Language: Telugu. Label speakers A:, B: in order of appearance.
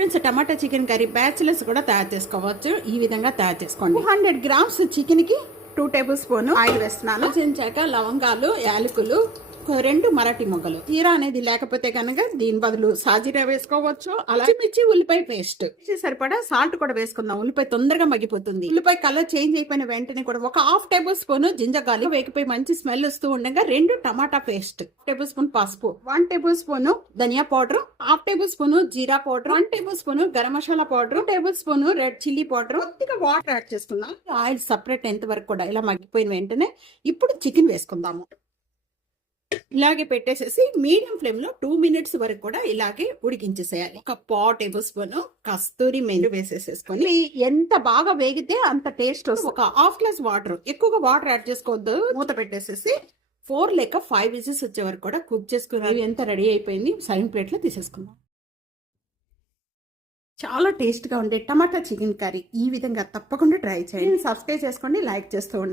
A: Friends tomato chicken curry bachelors కూడా తయారు చేసుకోవచ్చు. ఈ విధంగా తయారు చేసుకోండి. టూ హండ్రెడ్ గ్రామ్స్ చికెన్కి టూ టేబుల్ స్పూన్ ఆయిల్ వేస్తున్నాను. చెంచాక లవంగాలు యాలకులు రెండు మరాఠీ మొగ్గలు. జీరా అనేది లేకపోతే కనుక దీని బదులు సాజీరా వేసుకోవచ్చు. అలా మిర్చి ఉల్లిపాయ పేస్ట్. సరిపడా సాల్ట్ కూడా వేసుకుందాం. ఉల్లిపాయ తొందరగా మగ్గిపోతుంది. ఉల్లిపాయ కలర్ చేంజ్ అయిపోయిన వెంటనే కూడా ఒక హాఫ్ టేబుల్ స్పూన్ జింజగాలి వేగిపోయి మంచి స్మెల్ వస్తూ ఉండగా రెండు టమాటా పేస్ట్. టేబుల్ స్పూన్ పసుపు. One tablespoon dhania powder. Half tablespoon jeera powder. One tablespoon garam masala powder. Tablespoon red chilli powder. కొద్దిగా వాటర్ యాడ్ చేసుకుందాం. ఆయిల్ సపరేట్ ఎంత వరకు కూడా ఇలా మగ్గిపోయిన వెంటనే ఇప్పుడు చికెన్ వేసుకుందాము. ఇలాగే పెట్టేసేసి మీడియం ఫ్లేమ్లో టూ మినిట్స్ వరకు కూడా ఇలాగే ఉడికించేసేయాలి. ఒక పా టేబుల్ స్పూన్ కస్తూరి మెండు వేసేసేసుకొని ఎంత బాగా వేగితే అంత టేస్ట్ వస్తుంది. ఒక హాఫ్ గ్లాస్ వాటర్ ఎక్కువగా వాటర్ యాడ్ చేసుకోవద్దు. మూత పెట్టేసేసి ఫోర్ లేక ఫైవ్ విజిల్స్ వచ్చే వరకు కూడా కుక్ చేసుకుని ఎంత రెడీ అయిపోయింది. సర్వింగ్ ప్లేట్లో తీసేసుకుందాం. చాలా టేస్ట్గా ఉండే టమాటా చికెన్ కర్రీ ఈ విధంగా తప్పకుండా ట్రై చేయండి. సబ్స్క్రైబ్ చేసుకోండి లైక్ చేస్తూ ఉండండి.